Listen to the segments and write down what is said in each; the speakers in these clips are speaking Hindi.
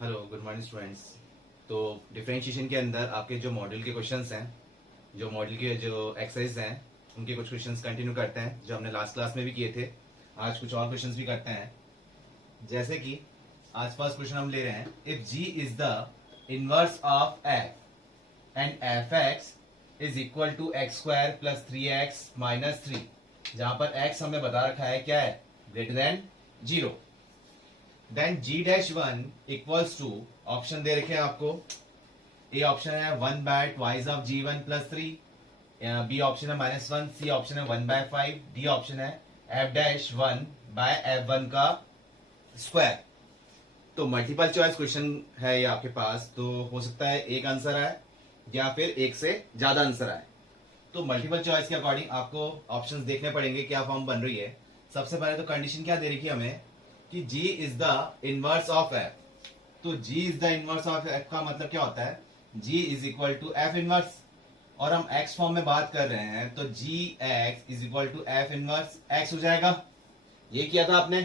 Hello good morning students. तो डिफरेंशिएशन के अंदर आपके जो मॉड्यूल के क्वेश्चंस हैं, जो मॉड्यूल के जो एक्सरसाइज हैं, उनके कुछ क्वेश्चंस कंटिन्यू करते हैं जो हमने लास्ट क्लास में भी किए थे। आज कुछ और क्वेश्चंस भी करते हैं। जैसे कि आज फर्स्ट क्वेश्चन हम ले रहे हैं, if G is the inverse of F and F X is equal to X square plus 3x-3, जहां पर x हमें बता रखा है क्या है, greater than 0, then g-1 equals to, option दे रखे हैं आपको। ए ऑप्शन है 1/2 of g1 plus 3, B option है -1, सी ऑप्शन है 1/5, डी ऑप्शन है f-1/f1 का स्क्वायर। तो मल्टीपल चॉइस क्वेश्चन है ये आपके पास, तो हो सकता है एक आंसर आए या फिर एक से ज्यादा आंसर आए। तो मल्टीपल चॉइस के अकॉर्डिंग आपको ऑप्शंस देखने पड़ेंगे क्या फॉर्म बन रही है। सबसे पहले तो कंडीशन क्या दे रखी है हमें कि g is the inverse of f। तो g is the inverse of f का मतलब क्या होता है, g is equal to f inverse, और हम x फॉर्म में बात कर रहे हैं तो gx is equal to f inverse x हो जाएगा। ये किया था आपने।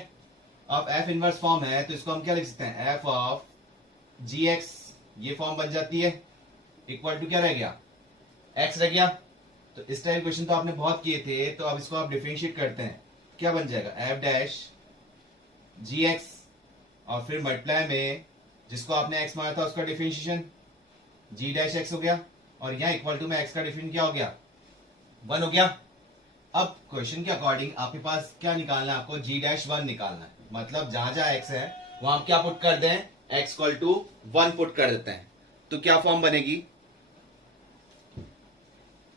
अब f इनवर्स फॉर्म है तो इसको हम क्या लिख सकते हैं, f ऑफ gx, ये फॉर्म बन जाती है, इक्वल टू क्या रह गया, x रह गया। तो इस टाइप क्वेश्चन तो आपने बहुत किए थे, तो अब इसको आप डिफरेंशिएट करते हैं, क्या बन जाएगा, f डैश gx, और फिर मल्टीप्लाई में जिसको आपने x माना था उसका डिफरेंशिएशन g डैश x हो गया, और यहाँ इक्वल टू में x का डिफरेंट क्या हो गया, 1 हो गया। अब क्वेश्चन के अकॉर्डिंग आपके पास क्या निकालना है, आपको g-1 निकालना है। मतलब जहां जहां x है वहां आप क्या पुट कर दें, x इक्वल टू 1 पुट कर देते हैं, तो क्या फॉर्म बनेगी।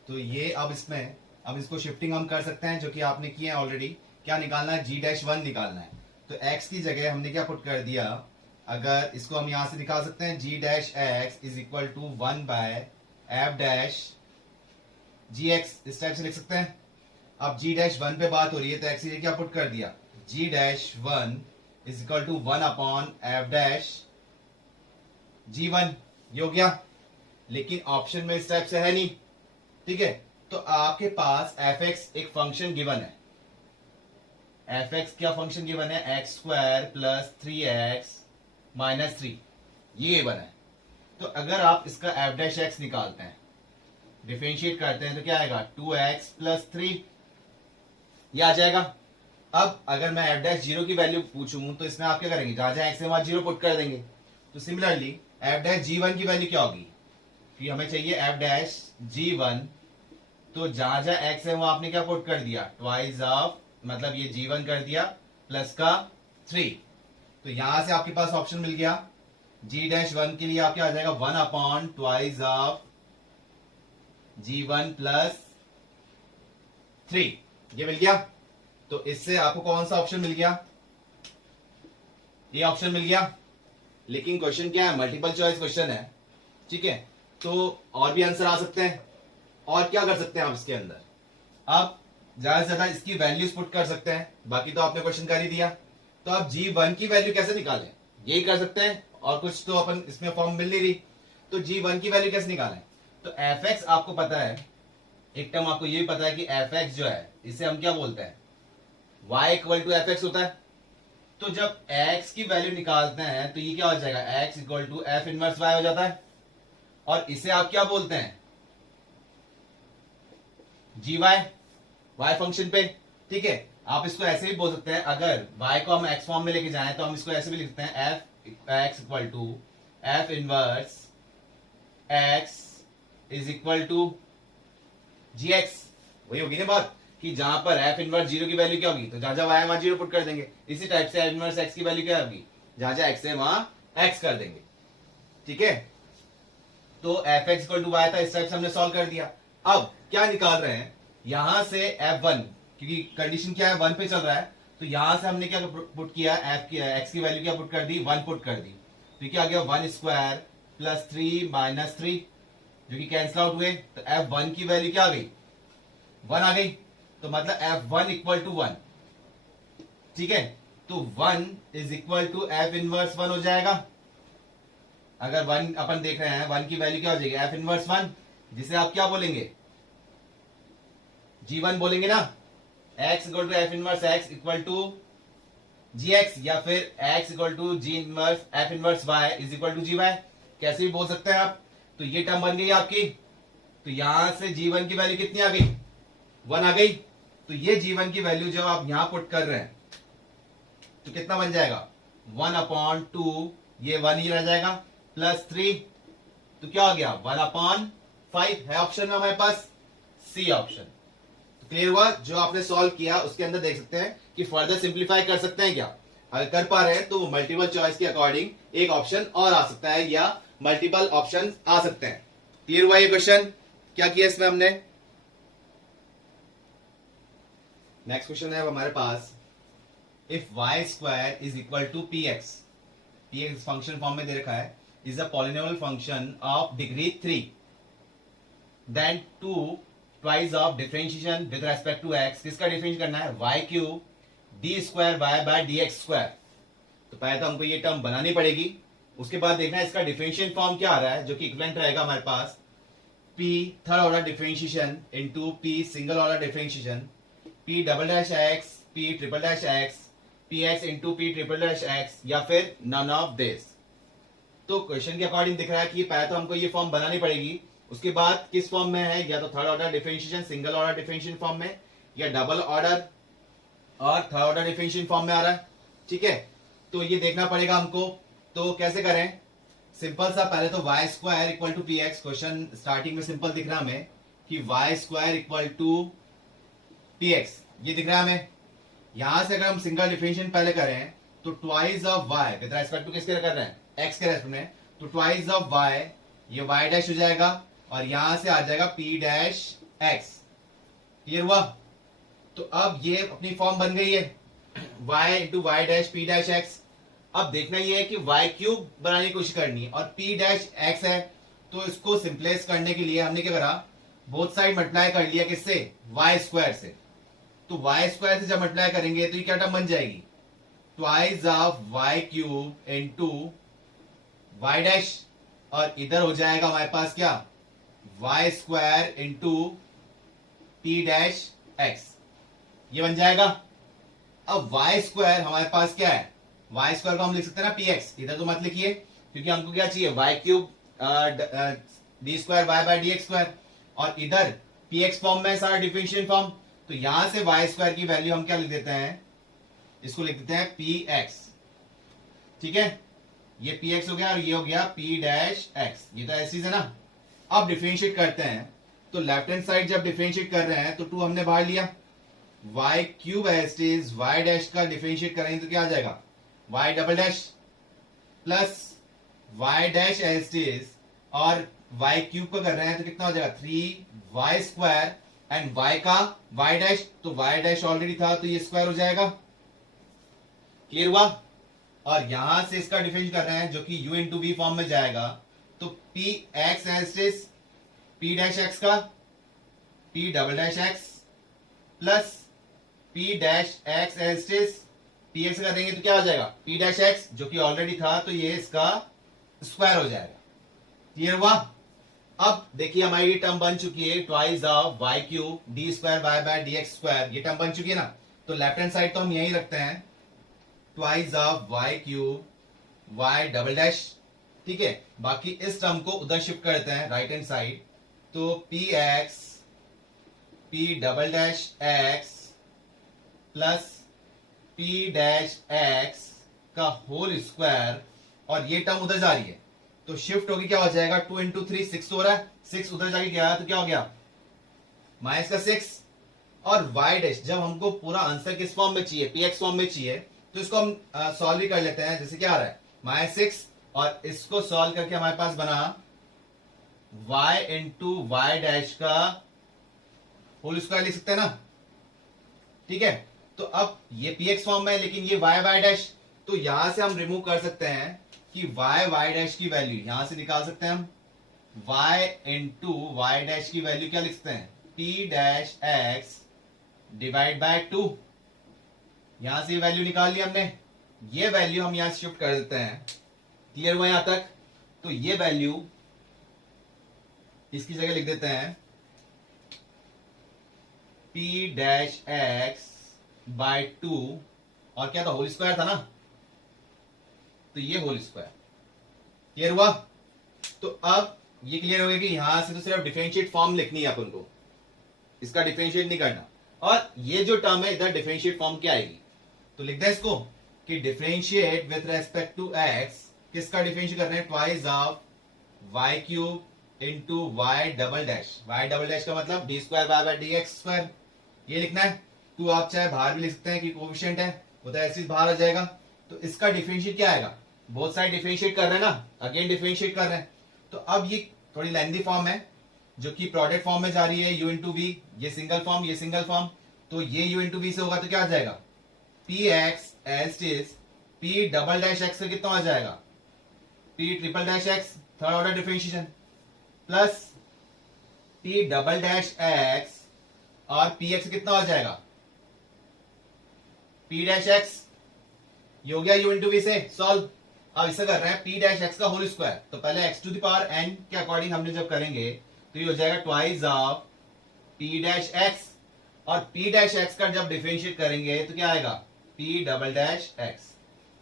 तो ये अब इसमें, अब इसको शिफ्टिंग हम कर सकते हैं जो कि आपने किया है ऑलरेडी। क्या निकालना है, g-1 निकालना है। तो x की जगह हमने क्या पुट कर दिया, अगर इसको हम यहां से निकाल सकते हैं, g-x is equal to 1/f dash gx, इस टाइप से लिख सकते हैं। अब g-1 पे बात हो रही है तो x की जगह क्या पुट कर दिया, g-1 is equal to 1/f dash g1, ये हो गया। लेकिन ऑप्शन में इस टाइप से है नहीं, ठीक है। तो आपके पास f(x) एक फंक्शन गिवन है, f(x) क्या फंक्शन गिवन है, x स्क्वायर प्लस 3x-3, ये गिवन है। तो अगर आप इसका f डैश x निकालते हैं, डिफरेंशिएट करते हैं, तो क्या आएगा, 2x प्लस 3, ये आ जाएगा। अब अगर मैं f डैश 0 की वैल्यू पूछूं तो इसमें आप क्या करेंगे, जहां जहां x है वहां 0 पुट कर देंगे। तो सिमिलरली f डैश g1 की वैल्यू क्या होगी, कि हमें चाहिए f डैश g1, तो जहां जहां x है वहां आपने क्या पुट कर दिया, ट्वाइस ऑफ, मतलब ये g1 कर दिया प्लस का 3। तो यहां से आपके पास ऑप्शन मिल गया, g-1 के लिए आप क्या आ जाएगा, 1/2 ऑफ g1 प्लस 3, ये मिल गया। तो इससे आपको कौन सा ऑप्शन मिल गया, ये ऑप्शन मिल गया। लेकिन क्वेश्चन क्या है, मल्टीपल चॉइस क्वेश्चन है, ठीक है। तो और भी आंसर आ सकते हैं, और क्या कर सकते हैं आप इसके अंदर, आप ज्यादा से ज्यादा इसकी वैल्यूज पुट कर सकते हैं। बाकी तो आपने क्वेश्चन कर ही दिया। तो आप g1 की वैल्यू कैसे निकालें, यही कर सकते हैं, और कुछ तो अपन इसमें फॉर्म मिल नहीं रही, तो g1 की वैल्यू कैसे निकालें। तो f(x) आपको पता है, एक टर्म आपको ये भी पता है कि f(x) जो है इसे हम क्या बोलते हैं, y इक्वल टू f(x) होता है। तो जब x की वैल्यू निकालते हैं तो ये क्या हो जाएगा, x equal to f inverse y हो जाता है, और इसे आप क्या बोलते हैं, gy, y फंक्शन पे, ठीक है। आप इसको ऐसे भी बोल सकते हैं, अगर y को हम x फॉर्म में लेके जाएं तो हम इसको ऐसे भी लिख सकते हैं, f(x) equal to f inverse x is equal to gx। वही होगी ना बात, कि जहां पर f इनवर्स 0 की वैल्यू क्या होगी, तो जहां जहां y है वहां 0 पुट कर देंगे। इसी टाइप से f इनवर्स x की वैल्यू क्या होगी, जहां जहां x है वहां x कर देंगे, ठीक है। तो f(x) इक्वल टू y था, इस टाइप से हमने सॉल्व कर दिया। अब क्या निकाल रहे हैं, यहां से f1, क्योंकि कंडीशन क्या है, 1 पे चल रहा है, तो यहां से हमने क्या पुट किया, x की वैल्यू क्या पुट कर दी, 1 पुट कर दी। तो क्या आ गया, 1 स्क्वायर प्लस 3-3, जो कि कैंसिल आउट हुए, तो f1 की वैल्यू क्या आ गई, 1 आ गई। तो मतलब f1 इक्वल टू 1, ठीक है। तो 1 is equal to f inverse 1 हो जाएगा। अगर 1 अपन देख रहे हैं, 1 की वैल्यू क्या हो जाएगी, f इनवर्स 1, जिसे आप क्या बोलेंगे, g1 बोलेंगे ना। x equal to f inverse x equal to G X या फिर X equal to G inverse F inverse Y is equal to G Y, कैसे भी बोल सकते हैं आप। तो ये टर्म बन गई आपकी। तो यहां से जी1 की वैल्यू कितनी आ गई, 1 आ गई। तो ये जी1 की वैल्यू जब आप यहां पुट कर रहे हैं तो कितना बन जाएगा, 1/2, ये 1 ही रह जाएगा, प्लस 3, तो क्या हो गया 1/5 है ऑप्शन में हमारे पास, सी ऑप्शन। तो क्लियर हुआ। जो आपने सॉल्व किया उसके अंदर देख सकते हैं कि फर्दर सिंप्लीफाई कर सकते हैं क्या, अगर कर पा रहे हैं तो मल्टीपल चॉइस के अकॉर्डिंग एक ऑप्शन और आ सकता है या मल्टीपल ऑप्शन आ सकते हैं। क्लियर हुआ ये क्वेश्चन, क्या किया इसमें हमने। नेक्स्ट क्वेश्चन है हमारे पास, if y square is equal to P x function form में दे रखा है, is a polynomial function of degree 3, then 2 twice of differentiation with respect to x, किसका डिफरेंशिएट करना है, y cube D square Y by D x square. तो पहले तो हमको ये टर्म बनानी पड़ेगी, उसके बाद देखना है इसका डिफरेंशिएशन फॉर्म क्या आ रहा है, जो कि इक्विवेलेंट रहेगा हमारे पास p third order differentiation into p single order differentiation, p double dash x p triple dash x px into p triple dash x, या फिर नन ऑफ दिस। तो क्वेश्चन के अकॉर्डिंग दिख रहा है कि पहले तो हमको ये फॉर्म बनानी पड़ेगी, उसके बाद किस फॉर्म में है, या तो third order differentiation single order differentiation form में, या डबल ऑर्डर और थर्ड ऑर्डर डिफरेंशिएशन फॉर्म में आ रहा है। ठीक है, तो ये देखना पड़ेगा हमको। तो कैसे करें, सिंपल सा, पहले तो Y square equal to P X, question starting में सिंपल दिख रहा है हमें कि Y square equal to P X, ये दिख रहा है हमें। यहां से अगर हम सिंगल डिफरेंशिएशन पहले करें तो twice of Y with respect to किसके कर रहे हैं, एक्स के रेस्पेक्ट में, तो ट्वाइस ऑफ वाई, ये वाई डैश हो जाएगा और यहां से आ जाएगा पी डैश एक्स। क्लियर हुआ। तो अब ये अपनी फॉर्म बन गई है, y into Y dash P dash X. अब देखना ये है कि y क्यूब बनाने की कोशिश करनी है और p डैश एक्स है, तो इसको सिंपलेस करने के लिए हमने क्या करा, बोथ साइड मल्टीप्लाई कर लिया, किससे, y स्क्वायर से। तो y स्क्वायर से जब मल्टीप्लाई करेंगे तो ये क्या टर्म बन जाएगी, twice of y cube into Y dash, और इधर हो जाएगा हमारे पास क्या, y square into P dash X, ये बन जाएगा। अब y स्क्वायर हमारे पास क्या है, y स्क्वायर को हम लिख सकते हैं ना पी एक्स, इधर तो मत लिखिए क्योंकि हमको क्या चाहिए, y cube D square Y by D x square, और इधर पी एक्स फॉर्म में सारा डिफरेंशियल फॉर्म। तो यहां से y स्क्वायर की वैल्यू हम क्या लिख देते हैं, इसको लिख देते हैं पी एक्स। ठीक है, ये पी एक्स हो गया और ये हो गया पी डैश एक्स, ये तो ऐसी है ना। अब डिफरेंशिएट करते हैं, तो लेफ्ट हैंड साइड जब डिफरेंशिएट कर रहे हैं तो 2 हमने बाहर लिया, y cube as is y dash का डिफरेंशिएट करेंगे तो क्या आ जाएगा, y double dash plus y dash as is, और y क्यूब का कर रहे हैं तो कितना हो जाएगा 3y स्क्वायर, एंड y का y डैश, तो y डैश ऑलरेडी था तो ये स्क्वायर हो जाएगा। क्लियर हुआ। और यहां से इसका डिफरेंशिएट कर रहे हैं जो कि u इंटू वी फॉर्म में जाएगा, तो p x as is p dash x का p double dash x plus p dash x as is, p x कर देंगे तो क्या हो जाएगा, p डैश एक्स जो कि ऑलरेडी था तो ये इसका स्क्वायर हो जाएगा। क्लियर हुआ। अब देखिए हमारी ये टर्म बन चुकी है, twice of y cube D square Y by D x square, ये टर्म बन चुकी है ना। तो लेफ्ट हैंड साइड तो हम यही रखते हैं, twice of y cube y double dash. ठीक है, बाकी इस टर्म को उधर शिफ्ट करते हैं राइट हैंड साइड, तो P x p double dash x plus P dash x का होल स्क्वायर, और ये टर्म उधर जा रही है तो शिफ्ट होगी, क्या हो जाएगा 2 इंटू 3 6 हो रहा है, 6 उधर जाके गया तो क्या हो गया माइनस का 6। और y डैश जब हमको पूरा आंसर किस फॉर्म में चाहिए, px फॉर्म में चाहिए, तो इसको हम सॉल्व ही कर लेते हैं। जैसे क्या आ रहा है माइनस 6, और इसको सॉल्व करके हमारे पास बना y इंटू वाई डैश का होल स्क्वायर लिख सकते हैं ना। ठीक है, तो अब ये px फॉर्म में है लेकिन ये y y डैश, तो यहां से हम रिमूव कर सकते हैं कि y y डैश की वैल्यू यहां से निकाल सकते हैं हम, y इंटू वाई डैश की वैल्यू क्या लिख सकते हैं, p dash x divide by 2। यहां से वैल्यू निकाल ली हमने, ये वैल्यू हम यहां शिफ्ट कर देते हैं। क्लियर हुआ यहां तक। तो ये वैल्यू इसकी जगह लिख देते हैं p डैश एक्स बाय 2 और क्या था, होल स्क्वायर था ना, तो ये होल स्क्वायर। क्लियर हुआ? तो अब ये क्लियर हो गया कि यहां से तो सिर्फ डिफरेंशिएट फॉर्म लिखनी है अपन को, इसका डिफरेंशिएट नहीं करना। और ये जो टर्म है इधर डिफरेंशिएट फॉर्म क्या आएगी, तो लिख दे इसको कि differentiate with respect to x, किसका डिफरेंशिएट कर रहे हैं, twice of y cube into y double dash. Y double dash का मतलब d square Y by D x square, ये लिखना है। टू आप चाहे बाहर भी लिख सकते हैं कि कोफिशिएंट है, वो तो ऐसे बाहर आ जाएगा। तो इसका डिफरेंशिएट क्या आएगा, बोथ साइड डिफरेंशिएट कर रहे हैं ना, अगेन डिफरेंशिएट कर रहे हैं। तो अब ये थोड़ी लेंथी फॉर्म है जो कि प्रोडक्ट फॉर्म में जा रही है, u इंटू वी, ये सिंगल फॉर्म, ये सिंगल फॉर्म। तो ये u इंटू वी से होगा तो क्या आ जाएगा, p x as is p double dash x से कितना आ जाएगा, p triple dash x, third order differentiation, plus p double dash x और पी एक्स कितना हो जाएगा, पी डैश एक्स। ये हो गया u इंटू वी से सॉल्व। अब इसे कर रहे हैं पी डैश एक्स का होल स्क्वायर, तो पहले x to the power n के अकॉर्डिंग हमने जब करेंगे तो ये हो जाएगा twice of p dash x, और पी डैश एक्स का जब डिफरेंशिएट करेंगे तो क्या आएगा, पी डबल डैश एक्स।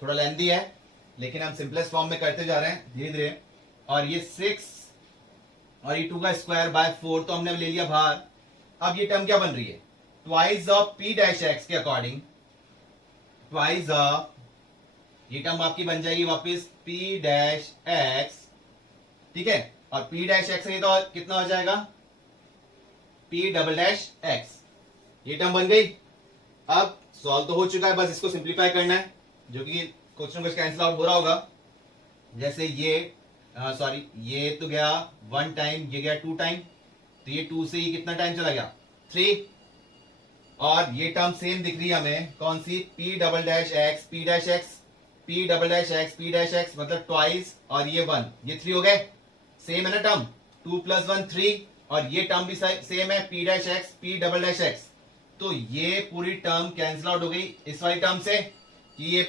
थोड़ा लेंथी है लेकिन हम सिंपलेस्ट फॉर्म में करते जा रहे हैं धीरे धीरे। और ये 6 और ये 2 का स्क्वायर बाय 4 तो हमने ले लिया बाहर। अब ये टर्म क्या बन रही है, twice of p dash x के अकॉर्डिंग, ट्वाइस ऑफ, ये टर्म आपकी बन जाएगी वापस पी डैश एक्स, ठीक है। और पी डैश एक्स नहीं तो कितना हो जाएगा, पी डबल डैश एक्स, ये टर्म बन गई। अब सॉल्व तो हो चुका है, बस इसको सिंप्लीफाई करना है, जो कि कुछ ना कुछ कैंसिल आउट हो रहा होगा। जैसे ये सॉरी ये तो गया 1 टाइम, ये गया 2 टाइम, तो ये 2 से ये कितना टाइम चला गया, 3। और ये टर्म सेम दिख रही है हमें, कौन सी, p double dash x p dash x, p double dash x p dash x मतलब ट्वाइस, और ये 1, ये 3 हो गए। सेम है ना टर्म, 2 + 1 3, और ये टर्म भी सेम है, P dash x p double dash x. तो ये पूरी टर्म कैंसिल आउट हो गई इस वाली टर्म से, कि ये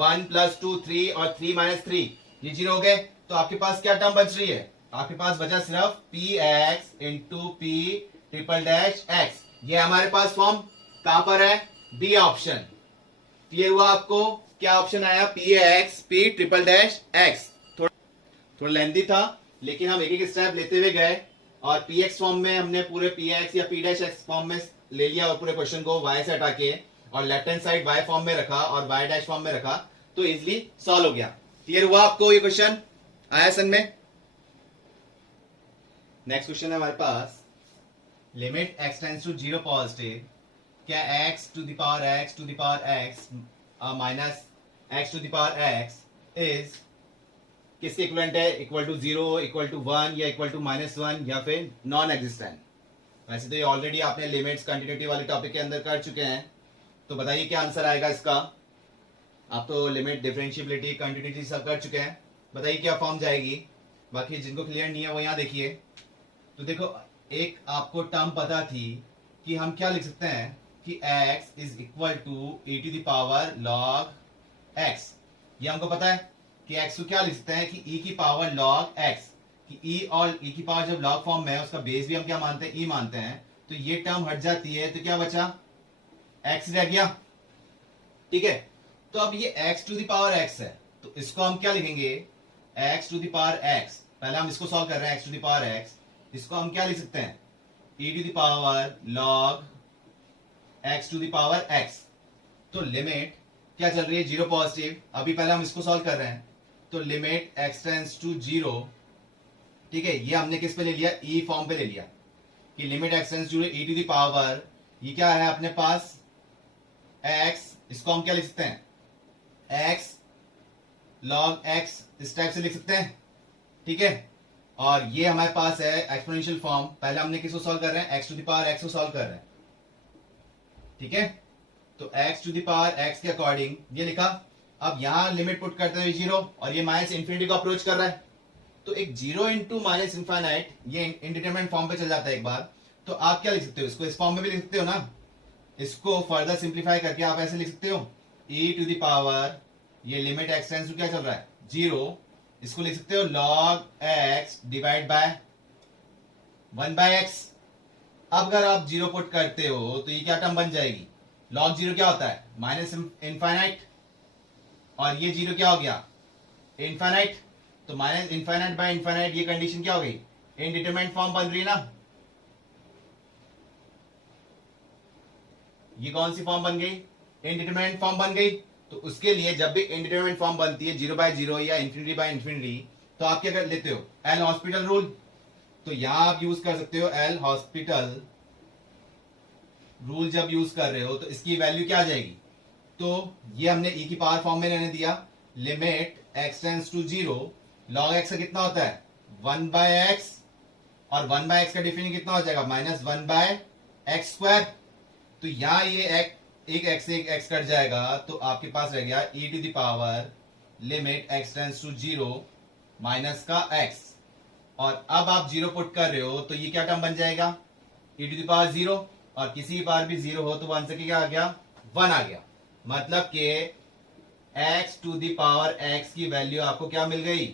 1 + 2 3 और 3 - 3 ये 0 हो गए। तो आपके पास क्या टर्म बच रही है, आपके पास बचा सिर्फ P x into P triple dash X. ये हमारे पास फॉर्म कहां पर है, बी ऑप्शन। क्लियर हुआ आपको, क्या ऑप्शन आया, P x P triple dash x. थोड़ा लेंथी था लेकिन हम एक एक स्टेप लेते हुए गए, और पी एक्स फॉर्म में हमने पूरे पी एक्स या पी डैश एक्स फॉर्म में ले लिया, और पूरे क्वेश्चन को वाई से हटा के और left hand side y form में रखा और वाई डैश फॉर्म में रखा, तो इजिली सॉल्व हो गया। क्लियर हुआ आपको, ये क्वेश्चन आया सन में। नेक्स्ट क्वेश्चन है हमारे पास, लिमिट x टेंड्स टू 0 पॉजिटिव, क्या x to the power x minus x to the power x is किसके इक्विवेलेंट है, इक्वल टू 0, इक्वल टू 1 या इक्वल टू -1 या फिर नॉन एग्जिस्टेंट। वैसे तो ये ऑलरेडी आपने लिमिट्स कंटिन्यूटी वाले टॉपिक के अंदर कर चुके हैं, तो बताइए क्या आंसर आएगा इसका। आप तो लिमिट डिफरेंशिएबिलिटी कंटिन्यूटी सब कर चुके हैं, बताइए क्या फॉर्म जाएगी। बाकी जिनको क्लियर नहीं है वो यहाँ देखिए। तो देखो, एक आपको टर्म पता थी कि हम क्या लिख सकते हैं कि x is equal to e to the power log x। ये हमको पता है कि x को क्या लिख सकते हैं कि e की पावर log x, कि e और e की पावर जब log फॉर्म में है उसका बेस भी हम क्या मानते हैं, e मानते हैं। तो ये टर्म हट जाती है तो क्या बचा, x रह गया, ठीक है। तो अब ये x to the power x है, तो इसको हम क्या लिखेंगे, x to the power x। पहले हम इसको सॉल्व कर रहे हैं, x to the power x, इसको हम क्या लिख सकते हैं, e to the power log x to the power x। तो लिमिट क्या चल रही है, 0 पॉजिटिव। अभी पहले हम इसको सॉल्व कर रहे हैं, तो लिमिट x टेंड्स टू 0, ठीक है। ये हमने किस पे ले लिया, e फॉर्म पे ले लिया, कि limit x tends to e to the power, ये क्या है अपने पास x, इसको हम क्या लिख सकते हैं, x log x, इस टाइप से लिख सकते हैं, ठीक है। और ये हमारे पास है एक्सपोनेंशियल फॉर्म, पहले हमने किसको सॉल्व कर रहे हैं, x to the power x को सॉल्व कर रहे हैं, ठीक है। तो x to the power x के अकॉर्डिंग ये लिखा। अब यहां लिमिट पुट करते हुए 0, और ये माइनस इंफिनिटी को अप्रोच कर रहा है, तो एक 0 इंटू माइनस इनफाइनाइट ये इंडिटरमिनेट फॉर्म पे चल जाता है एक बार। तो आप क्या लिख सकते हो, इसको इस फॉर्म में भी लिख सकते हो ना, इसको फर्दर सिंप्लीफाई करके आप ऐसे लिख सकते हो, e टू द पावर, ये लिमिट x टेंड्स टू क्या चल रहा है 0, इसको लिख सकते हो log x divide bye 1/x। अब अगर आप 0 पुट करते हो तो ये क्या टर्म बन जाएगी, लॉग जीरो क्या होता है, माइनस इनफाइनाइट, और ये जीरो क्या हो गया, इनफाइनाइट। तो माइनस इनफाइनाइट बाय इनफाइनाइट, ये कंडीशन क्या हो गई, इनडिटरमिनेट फॉर्म बन रही है ना। ये कौन सी फॉर्म बन गई, इनडिटरमिनेट फॉर्म बन गई। तो उसके लिए जब भी इनडिटरमिनेट फॉर्म बनती है, जीरो बाय जीरो या इंफिनिटी बाय इंफिनिटी, तो आप क्या कर लेते हो, एल हॉस्पिटल रूल। तो यहां आप यूज कर सकते हो एल हॉस्पिटल रूल। जब यूज कर रहे हो तो इसकी वैल्यू क्या आ जाएगी, तो ये हमने e की पावर फॉर्म में रहने दिया, limit x tends to zero, log x का कितना होता है 1/x, और 1/x का डिफिनेशन कितना हो जाएगा, -1/x स्क्वायर। तो यहां ये एक x से एक x कट जाएगा, तो आपके पास रह गया e to the power limit x tends to zero minus का x। और अब आप जीरो पुट कर रहे हो तो ये क्या टर्म बन जाएगा, e to the power zero, और किसी की पावर भी जीरो हो तो आंसर क्या आ गया, 1 आ गया। मतलब कि x to the power x की वैल्यू आपको क्या मिल गई,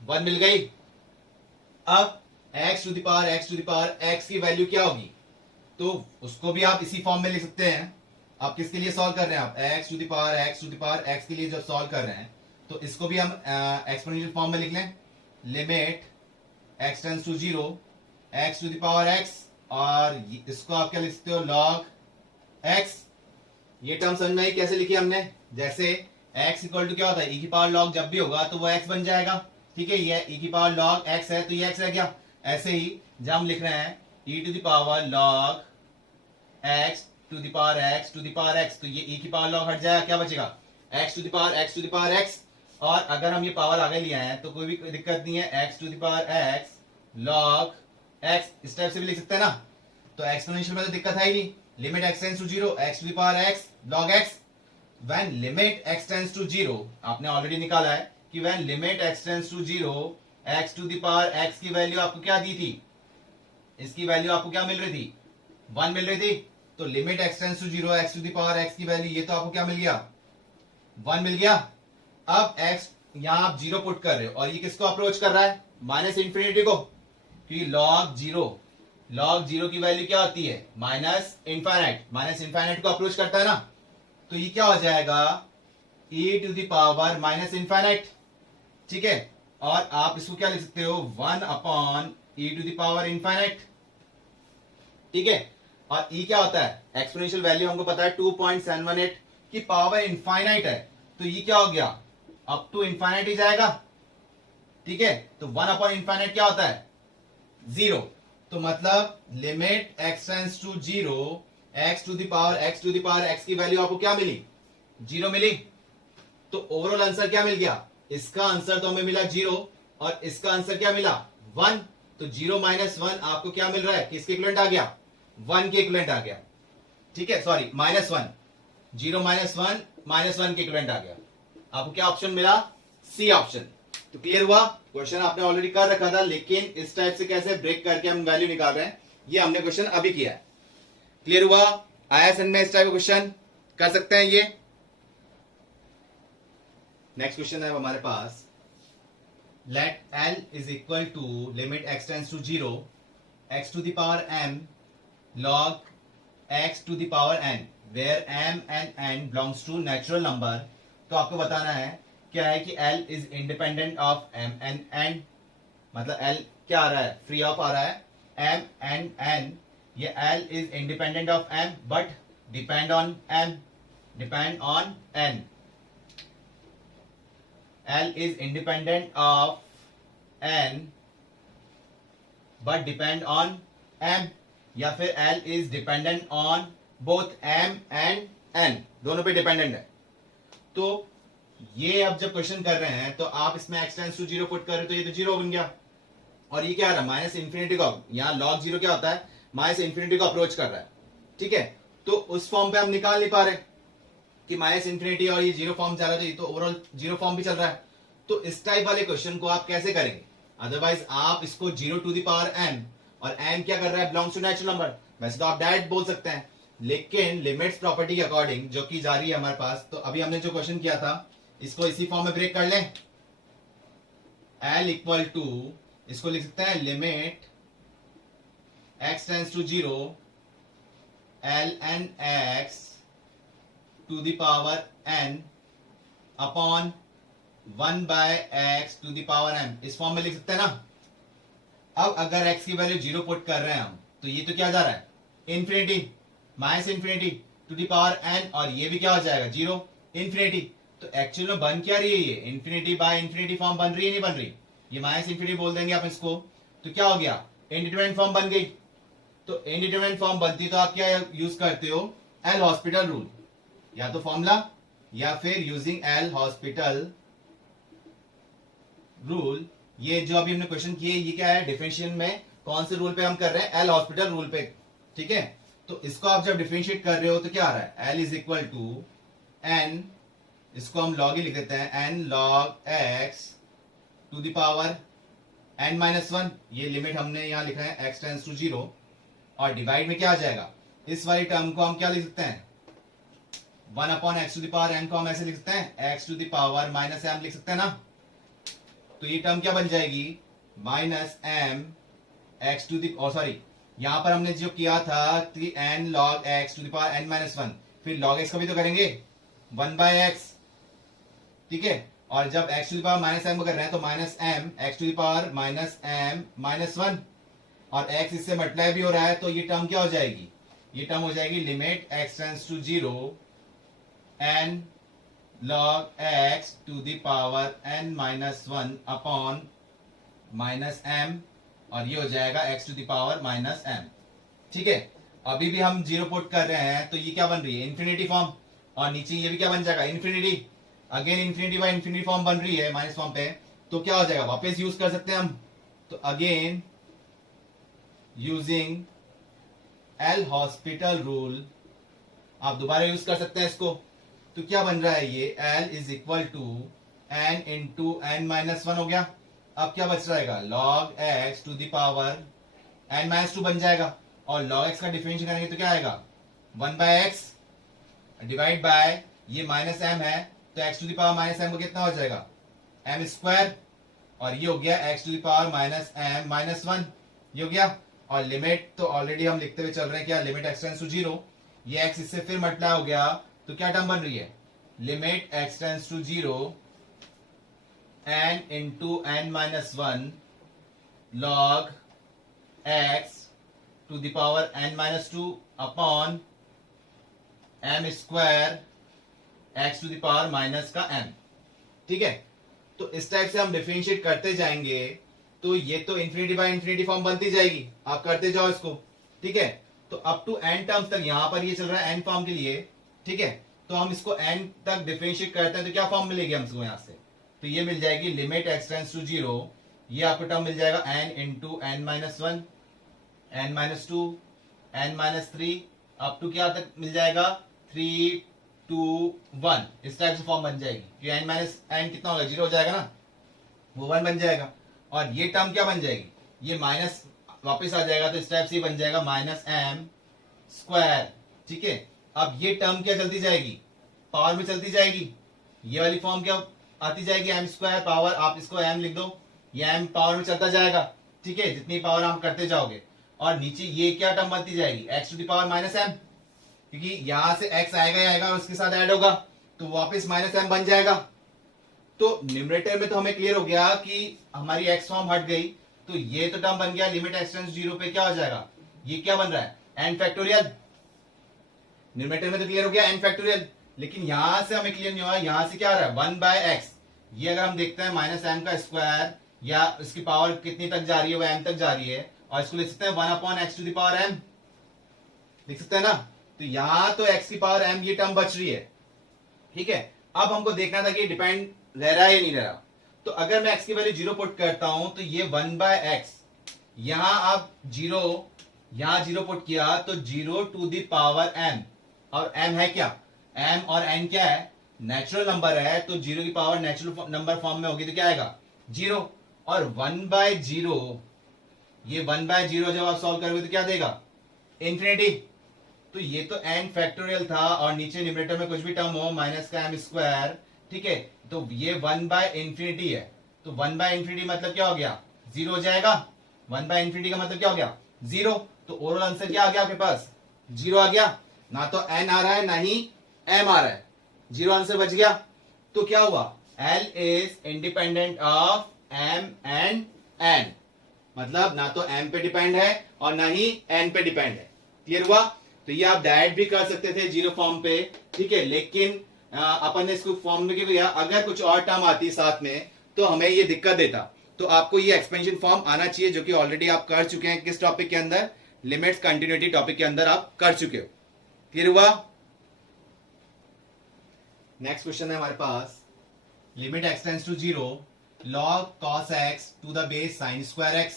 1 मिल गई। अब x to the power x की वैल्यू क्या होगी, तो उसको भी आप इसी फॉर्म में लिख सकते हैं। आप किसके लिए सॉल्व कर रहे हैं, आप x to the power x के लिए जब सॉल्व कर रहे हैं तो इसको भी हम एक्सपोनेंशियल फॉर्म में लिख लें, limit x tends to zero x to the power x, और इसको आप क्या लिख सकते हो, log x। ये टर्म समझ में आई कैसे लिखी हमने, जैसे x इक्वल टू क्या होता है, e की पावर log जब भी होगा तो वो x बन जाएगा, ठीक है। ये e की पावर log x है तो ये x रह गया। ऐसे ही जब हम लिख रहे हैं e to the power log x to the power x to the power x, तो ये e की पावर log हट जाएगा, क्या बचेगा x to the power x to the power x। और अगर हम ये पावर आगे लिया है तो कोई भी दिक्कत नहीं है, x to the power x log x, इस टाइप से भी लिख सकते हैं ना। तो एक्सपोनेंशियल में तो दिक्कत है ही नहीं, limit x tends to zero x to the power x log x। When limit x tends to zero, आपने ऑलरेडी निकाला है कि when limit x tends to zero x to the power x की वैल्यू आपको क्या दी थी, इसकी वैल्यू आपको क्या मिल रही थी, 1 मिल रही थी। तो limit x tends to zero x to the power x की वैल्यू, ये तो आपको क्या मिल गया, 1 मिल गया। अब x यहां आप जीरो पुट कर रहे हो, और ये किसको अप्रोच कर रहा है, माइनस इंफिनिटी को, क्योंकि लॉग जीरो की वैल्यू क्या होती है, माइनस इनफाइनाइट को अप्रोच करता है ना। तो ये क्या हो जाएगा, e to the power minus infinite, ठीक है। और आप इसको क्या लिख सकते हो, 1 upon e to the power infinite, ठीक है। और e क्या होता है, एक्सपोनेंशियल वैल्यू हमको पता है 2.718 की पावर इनफाइनाइट है, तो ये क्या हो गया, अप टू इनफाइनाइट ही जाएगा, ठीक है। तो 1 अपॉन इनफाइनाइट क्या होता है, 0। तो मतलब limit x tends to zero x to the power x की वैल्यू आपको क्या मिली, 0 मिली। तो ओवरऑल आंसर क्या मिल गया, इसका आंसर तो हमें मिला 0, और इसका आंसर क्या मिला 1। तो 0 माइनस 1 आपको क्या मिल रहा है, किसके इक्विवेलेंट आ गया, 1 के इक्विवेलेंट आ गया, ठीक है। सॉरी -1, 0 माइनस 1 के इक्विवेलेंट आ गया। आपको क्या ऑप्शन मिला, सी ऑप्शन। तो क्लियर हुआ, क्वेश्चन आपने ऑलरेडी कर रखा था, लेकिन इस टाइप से कैसे ब्रेक करके हम वैल्यू निकाल रहे हैं, ये हमने क्वेश्चन अभी किया है। क्लियर हुआ, आया समझ में, इस टाइप का क्वेश्चन कर सकते हैं ये। नेक्स्ट क्वेश्चन है हमारे पास, let L is equal to limit x tends to zero x to the power m log x to the power n, where m and n belongs to natural number. तो आपको बताना है क्या है कि L is independent of m and n, मतलब L क्या आ रहा है, फ्री ऑफ आ रहा है m and n। ये L is independent of m but depend on n। L is independent of n but depend on m, या फिर L is dependent on both m and n, दोनों पे डिपेंडेंट है। तो ये अब जब क्वेश्चन कर रहे हैं तो आप इसमें x tends to zero put कर रहे हो, तो ये तो जीरो बन गया, और ये क्या आ रहा है, माइनस इन्फिनिटी को, यहाँ लॉग जीरो क्या होता है, माइनस इन्फिनिटी को अप्रोच कर रहा है, ठीक है। तो उस फॉर्म पे हम निकाल नहीं पा रहे कि माइनस इन्फिनिटी और ये जीरो फॉर्म जा रहा है, तो ओवरऑल जीरो फॉर्म भी चल रहा है। तो इस टाइप वाले क्वेश्चन को आप कैसे करेंगे, अदरवाइज आप इसको 0 टू द पावर n, और n क्या कर रहा है, बिलोंग्स टू नेचुरल नंबर, वैसे तो आप डायरेक्ट बोल सकते हैं, लेकिन लिमिट्स प्रॉपर्टी के अकॉर्डिंग जो की जा रही है हमारे पास, तो अभी हमने जो क्वेश्चन किया था इसको इसी फॉर्म में ब्रेक कर लें। L इक्वल टू, इसको लिख सकते हैं limit x tends to zero ln x to the power n upon 1/x to the power m, इस फॉर्म में लिख सकते हैं ना। अब अगर x की वैल्यू 0 पुट कर रहे हैं हम, तो ये तो क्या जा रहा है, infinity, minus infinity to the power n, और ये भी क्या हो जाएगा, 0 इन्फिनिटी। तो एक्चुअल में बन क्या रही है, ये इन्फिनिटी बाय इन्फिनिटी फॉर्म बन रही है, नहीं बन रही, ये माइनस इन्फिनिटी बोल देंगे आप इसको। तो क्या हो गया, इंडिटरमिनेंट फॉर्म बन गई। तो इंडिटरमिनेंट फॉर्म बनती तो आप क्या यूज करते हो, एल हॉस्पिटल रूल, या तो फॉर्मूला या फिर यूजिंग एल हॉस्पिटल रूल। ये जो अभी हमने क्वेश्चन किए, ये क्या है, डिफरेंशियल में कौन से रूल पे हम कर रहे हैं, एल हॉस्पिटल रूल पे, ठीक है। तो इसको आप जब डिफरेंशिएट कर रहे हो तो क्या आ रहा है, L is equal to n, इसको हम लॉग ही लिख देते हैं, n log x to the power n minus one, ये लिमिट हमने यहां लिखा है एक्स टेंस टू 0, और डिवाइड में क्या आ जाएगा, इस वाली टर्म को हम क्या लिख सकते हैं, 1 upon x to the power n को हम ऐसे लिख सकते हैं, x to the power minus m लिख सकते हैं ना। तो ये टर्म क्या बन जाएगी, minus m x to the, और सॉरी यहां पर हमने जो किया था n log x to the power n minus one, फिर लॉग एक्स का भी तो करेंगे 1/x, ठीक है। और जब x to the power minus m कर रहे हैं तो minus m x to the power minus m minus one, और x इससे मल्टीप्लाई भी हो रहा है, तो ये टर्म क्या हो जाएगी, ये टर्म हो जाएगी limit x tends to 0 n log x to the power n minus one upon minus m, और ये हो जाएगा x to the power minus m, ठीक है। अभी भी हम 0 पुट कर रहे हैं, तो ये क्या बन रही है, इन्फिनिटी फॉर्म, और नीचे ये भी क्या बन जाएगा, infinity, again infinity by infinity form बन रही है माइनस फॉर्म पे। तो क्या हो जाएगा, वापस यूज कर सकते हैं हम, तो again using L hospital rule आप दोबारा यूज कर सकते हैं इसको। तो क्या बन रहा है, ये l is equal to n into n minus one हो गया। अब क्या बच रहेगा, log x to the power n minus two बन जाएगा, और log x का डिफरेंशिएट करेंगे तो क्या आएगा, 1/x डिवाइड बाय ये माइनस m है, तो x to the power minus m को कितना हो जाएगा, m स्क्वायर, और ये हो गया x to the power minus m minus one, ये हो गया। और लिमिट तो ऑलरेडी हम लिखते हुए चल रहे हैं, क्या, लिमिट x टेंड्स टू 0, ये x इससे फिर मल्टीप्लाई हो गया, तो क्या टर्म बन रही है, limit x tends to 0 n into n minus one log x to the power n minus two upon m square x to the power minus का m, ठीक है। तो इस टाइप से हम डिफरेंशिएट करते जाएंगे, तो ये तो इन्फिनिटी बाय इन्फिनिटी फॉर्म बनती जाएगी, आप करते जाओ इसको, ठीक है। तो अप टू n टर्म्स तक, यहां पर ये चल रहा है n फॉर्म के लिए, ठीक है। तो हम इसको n तक डिफरेंशिएट करते हैं, तो क्या फॉर्म मिलेगी हमको यहां से, तो ये मिल जाएगी लिमिट x टेंड्स टू 0, ये आपको टर्म मिल जाएगा n into n minus one, n minus two, n minus three, up to क्या तक मिल जाएगा, 3 2 1, इस टाइप से फॉर्म बन जाएगी, कि n माइनस एन कितना होगा, 0 हो जाएगा ना, वो 1 बन जाएगा। और ये टर्म क्या बन जाएगी, ये माइनस वापस आ जाएगा, तो इस टाइप से बन जाएगा माइनस एम स्क्वायर, ठीक है। अब ये टर्म क्या चलती जाएगी, पावर में चलती जाएगी, ये वाली फॉर्म क्या आती जाएगी, एम स्क्वायर पावर, आप इसको एम लिख दो, ये एम पावर में चलता जाएगा, ठीक है, जितनी पावर आप करते जाओगे। और नीचे ये क्या टर्म बनती जाएगी, x to the power minus m, क्योंकि यहां से एक्स आएगा ही आएगा और उसके साथ ऐड होगा, तो वापस माइनस एम बन जाएगा। तो न्यूमरेटर में तो हमें क्लियर हो गया कि हमारी एक्स फॉर्म हट गई, तो ये तो टर्म बन गया लिमिट एक्स टेंड्स टू 0 पे क्या हो जाएगा, ये क्या बन रहा है, एन फैक्टोरियल। न्यूमरेटर में तो क्लियर हो गया एन फैक्टोरियल, लेकिन यहां से हमें क्लियर नहीं हुआ, यहां से क्या आ रहा है 1/x, ये अगर हम देखते हैं माइनस एम का स्क्वायर, या इसकी पावर कितनी तक जा रही है, वो एम तक जा रही है, और इसको लिख सकते हैं 1 upon x to the power m, लिख सकते हैं ना। तो यहां तो एक्स की पावर एम ये टर्म बच रही है, ठीक है। अब हमको देखना था कि डिपेंड रह रहा है या नहीं रह रहा। तो अगर मैं x की वैल्यू 0 पुट करता हूं, तो ये 1/x, यहां आप 0, यहां 0 पुट किया, तो 0 टू द पावर m, और m है क्या, m और n क्या है, नेचुरल नंबर है, तो 0 की पावर नेचुरल नंबर फॉर्म में होगी तो क्या आएगा 0, और 1/0, ये 1/0 जब आप सॉल्व करोगे तो क्या देगा, इन्फिनिटी। तो ये तो n फैक्टोरियल था, और नीचे न्यूमरेटर में कुछ भी टर्म हो माइनस का m स्क्वायर, ठीक है। तो ये 1/इंफिनिटी है, तो 1/इंफिनिटी मतलब क्या हो गया, 0 हो जाएगा, 1/इंफिनिटी का मतलब क्या हो गया, 0। तो ओवरऑल आंसर क्या आ गया आपके पास, जीरो आ गया, ना तो एन आ रहा है ना ही एम आ रहा है, जीरो आंसर बच गया। तो क्या हुआ, L is independent of m and n, मतलब ना तो एम पे डिपेंड है और ना ही एन पे डिपेंड है। क्लियर हुआ। तो ये आप डायरेक्ट भी कर सकते थे जीरो फॉर्म पे, ठीक है, लेकिन अपन ने इसको फॉर्म में क्यों किया, अगर कुछ और टर्म आती साथ में तो हमें ये दिक्कत देता। तो आपको ये एक्सपेंशन फॉर्म आना चाहिए, जो कि ऑलरेडी आप कर चुके हैं किस टॉपिक के अंदर, लिमिट्स कंटिन्यूटी टॉपिक के अंदर आप कर चुके हो। क्लियर हुआ। नेक्स्ट क्वेश्चन है हमारे पास, limit x tends to zero, log cos x to the base sin square x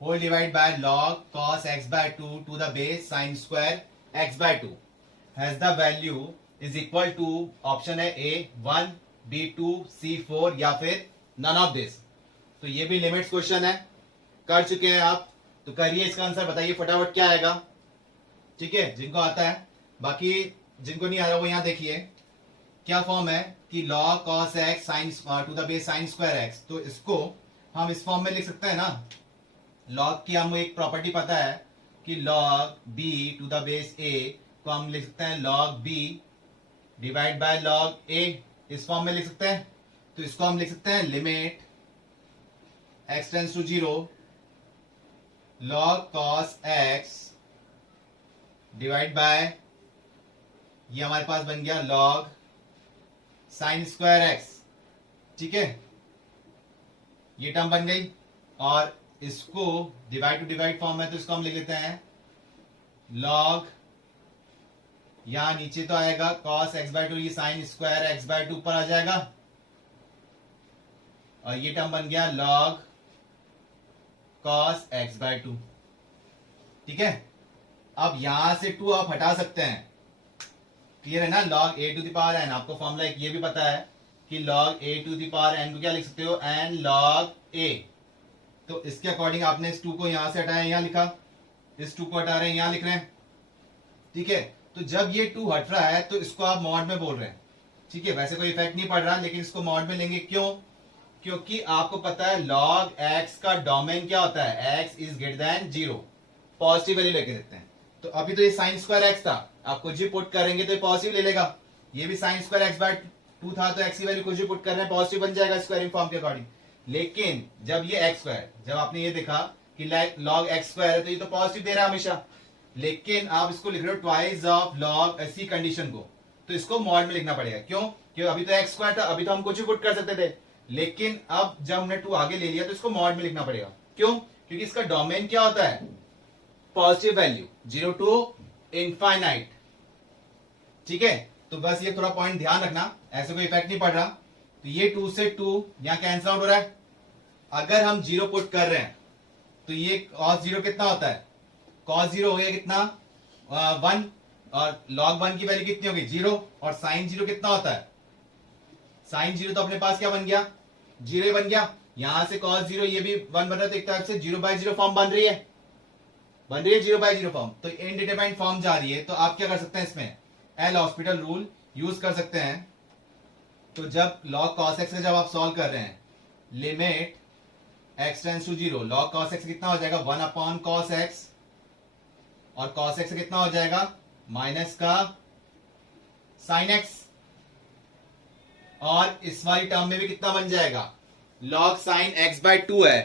whole divided by log cos x by 2 to the base sin square x by 2 has the value is equal to, option है A 1 B 2 C 4 या फिर none of this। तो ये भी लिमिट्स क्वेश्चन है, कर चुके हैं आप, तो करिए इसका आंसर, बताइए फटाफट क्या आएगा। ठीक है, जिनको आता है, बाकी जिनको नहीं आ रहा वो यहां देखिए क्या फॉर्म है कि log cos x sin to the base sin square x, तो इसको हम इस फॉर्म में लिख सकते हैं ना। log की हमें एक प्रॉपर्टी पता है कि log b to the base a को हम लिख सकते हैं log b divide by log a, इस फॉर्म में लिख सकते हैं। तो इसको हम लिख सकते हैं limit x tends to zero log cos x divide by, ये हमारे पास बन गया log साइन स्क्वायर एक्स। ठीक है, ये टर्म बन गई, और इसको डिवाइड टू डिवाइड फॉर्म है तो इसको हम लिख लेते हैं लॉग, यहां नीचे तो आएगा cos x बाय टू, ये sine square x by two पर आ जाएगा, और ये टर्म बन गया log cos x by two. ठीक है, अब यहां से 2 आप हटा सकते हैं। क्लियर है ना, log a to the power n, आपको फॉर्मूला एक ये भी पता है कि log a to the power n को क्या लिख सकते हो, n log a। तो इसके अकॉर्डिंग आपने इस 2 को यहां से हटाया, यहां लिखा, इस 2 को हटा रहे हैं, यहां लिख रहे हैं। ठीक है, तो जब ये 2 हट रहा है तो इसको आप मॉड में बोल रहे हैं। ठीक है, वैसे कोई इफेक्ट नहीं पड़ रहा, लेकिन इसको मॉड में लेंगे, क्यों, क्योंकि आपको पता है log x का डोमेन क्या होता है, x is greater than zero, positive value लेके देते हैं। तो अभी तो ये साइन स्क्वायर एक्स था, आप कुछ भी पुट करेंगे तो ये पॉजिटिव ले लेगा, ये भी साइन स्क्वायर एक्स बाय 2 था, तो एक्स की वैल्यू कुछ भी पुट कर रहे हैं पॉजिटिव बन जाएगा स्क्वायरिंग फॉर्म के अकॉर्डिंग। लेकिन जब ये एक्स स्क्वायर, जब आपने ये देखा कि लॉग एक्स स्क्वायर है तो ये तो पॉजिटिव दे रहा है हमेशा, लेकिन आप इसको लिख रहे हो ट्वाइस ऑफ लॉग ऐसी कंडीशन को, तो इसको मॉड में लिखना पड़ेगा। क्यों, क्योंकि अभी तो एक्स स्क्वायर था, अभी तो हम कुछ भी पुट कर सकते थे, लेकिन अब जब हमने 2 आगे ले लिया तो इसको मॉड में लिखना पड़ेगा। क्यों, क्योंकि इसका डोमेन क्या होता है, पॉजिटिव वैल्यू, 0 टू इनफाइनाइट। ठीक है, तो बस ये थोड़ा पॉइंट ध्यान रखना, ऐसे कोई इफेक्ट नहीं पड़ रहा। तो ये 2 से 2 यहां कैंसिल आउट हो रहा है, अगर हम 0 पुट कर रहे हैं तो ये cos 0 कितना होता है, cos 0 हो गया कितना 1, और log 1 की वैल्यू कितनी होगी 0, और sin 0 कितना होता है, sin 0 तो अपने पास क्या बन गया, 0 बन गया। यहां से cos 0 ये भी 1 बन रहा है, तो एक तरफ से 0/0 फॉर्म बन रही है 0/0 फॉर्म, तो इनडिटरमाइंड फॉर्म जा रही है। तो आप क्या कर सकते हैं, इसमें एल हॉस्पिटल रूल यूज कर सकते हैं। तो जब log cos x जब आप सॉल्व कर रहे हैं, limit x tends to zero, log cos x कितना हो जाएगा 1 अपॉन cos x, और cos x कितना हो जाएगा माइनस का sin x, और इस वाली टर्म में भी कितना बन जाएगा log sin x बाय 2 है,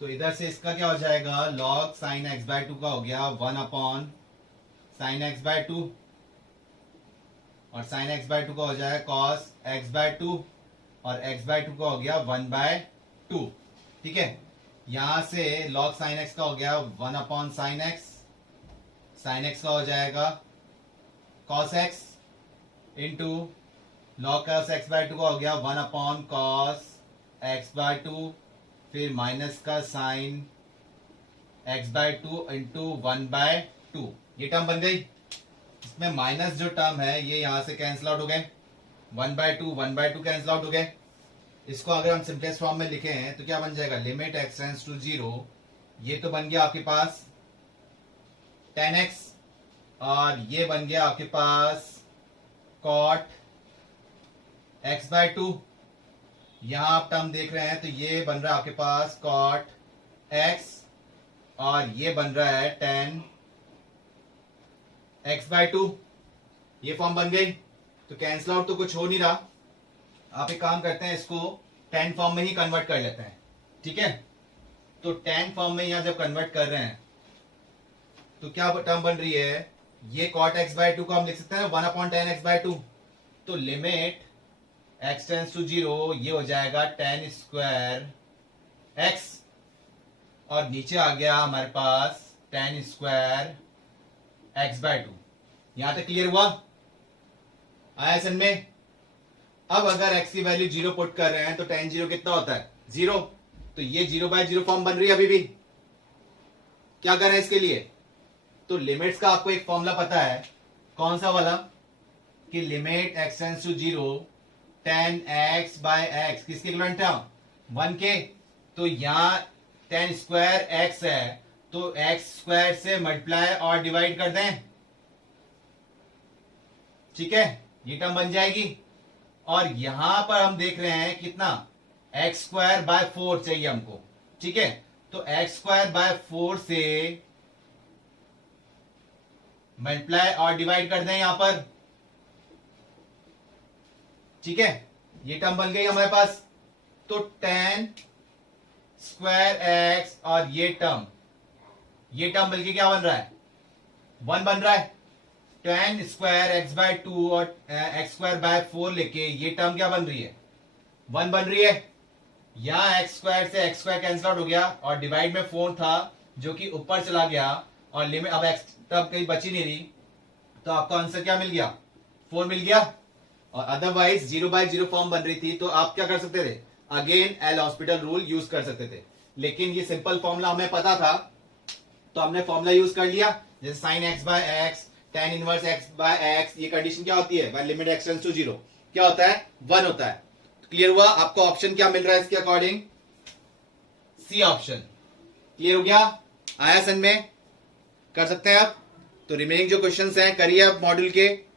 तो इधर से इसका क्या हो जाएगा log sin x बाय 2 का हो गया 1 अपॉन sin x बाय 2, और sin x बाय 2 का हो जाएगा cos x बाय 2, और x बाय 2 का हो गया 1/2। ठीक है, यहां से log sin x का हो गया 1 अपॉन sin x का हो जाएगा cos x into log cos x by 2 का हो गया 1 अपॉन cos x बाय 2, फिर माइनस का sin x बाय 2 इंटू 1/2, ये टर्म बन गई। इसमें माइनस जो टर्म है ये यहां से कैंसिल आउट हो गए, 1/2 कैंसिल आउट हो गए। इसको अगर हम सिंपलेस्ट फॉर्म में लिखे हैं तो क्या बन जाएगा, limit x tends to zero, ये तो बन गया आपके पास tan x, और ये बन गया आपके पास cot x बाय 2, यहां आप टर्म देख रहे हैं तो ये बन रहा है आपके पास cot x, और ये बन रहा है 10x/2। ये फॉर्म बन गई। तो कैंसिल आउट तो कुछ हो नहीं रहा। आप एक काम करते हैं, इसको 10 फॉर्म में ही कन्वर्ट कर लेते हैं, ठीक है। तो 10 फॉर्म में यहां जब कन्वर्ट कर रहे हैं तो क्या टर्म बन रही है, ये cot x/2 को हम लिख सकते हैं 1/10x/2। तो लिमिट x टेंड्स टू 0, ये हो जाएगा 10 स्क्वायर x, और नीचे आ गया हमारे पास 10 स्क्वायर x/2। यहां तक क्लियर हुआ? आया समझ में? अब अगर x की वैल्यू 0 पुट कर रहे हैं तो tan 0 कितना होता है? 0। तो ये 0/0 फॉर्म बन रही है। अभी भी क्या करें इसके लिए? तो लिमिट्स का आपको एक फॉर्मूला पता है, कौन सा वाला, कि limit x tends to 0 tan x/x किसके इक्विवेलेंट टर्म? 1 के। तो यहां 10 स्क्वायर x है, तो x स्क्वायर से मल्टीप्लाई और डिवाइड कर दें, ठीक है, ये टर्म बन जाएगी। और यहां पर हम देख रहे हैं कितना, x²/4 चाहिए हमको, ठीक है। तो x²/4 से मल्टीप्लाई और डिवाइड कर दें यहां पर, ठीक है, ये टर्म बन गई हमारे पास। तो 10 स्क्वायर x और ये टर्म बल्कि क्या बन रहा है, 1 बन रहा है। 10 स्क्वायर x/2 और x²/4 लेके ये टर्म क्या बन रही है, 1 बन रही है। यहां x² से x² कैंसिल आउट हो गया और डिवाइड में 4 था जो कि ऊपर चला गया, और लिमिट अब x टर्म कहीं बची नहीं रही, तो आपका आंसर क्या मिल गया, 4 मिल गया। और अदरवाइज 0/0 फॉर्म बन रही थी तो आप क्या कर सकते थे, again L hospital rule use कर सकते थे। लेकिन ये सिंपल फॉर्मूला हमें पता था तो हमने फॉर्मूला यूज कर लिया, जैसे sign x/x, tan inverse x/x। ये कंडीशन क्या होती है, लिमिट x टेंड्स टू 0 क्या होता है, 1 होता है। क्लियर हुआ? आपको ऑप्शन क्या मिल रहा है इसके अकॉर्डिंग, सी ऑप्शन। क्लियर हो गया? आया समझ में? कर सकते हैं आप। तो रिमेनिंग जो क्वेश्चंस हैं करिए आप मॉड्यूल के।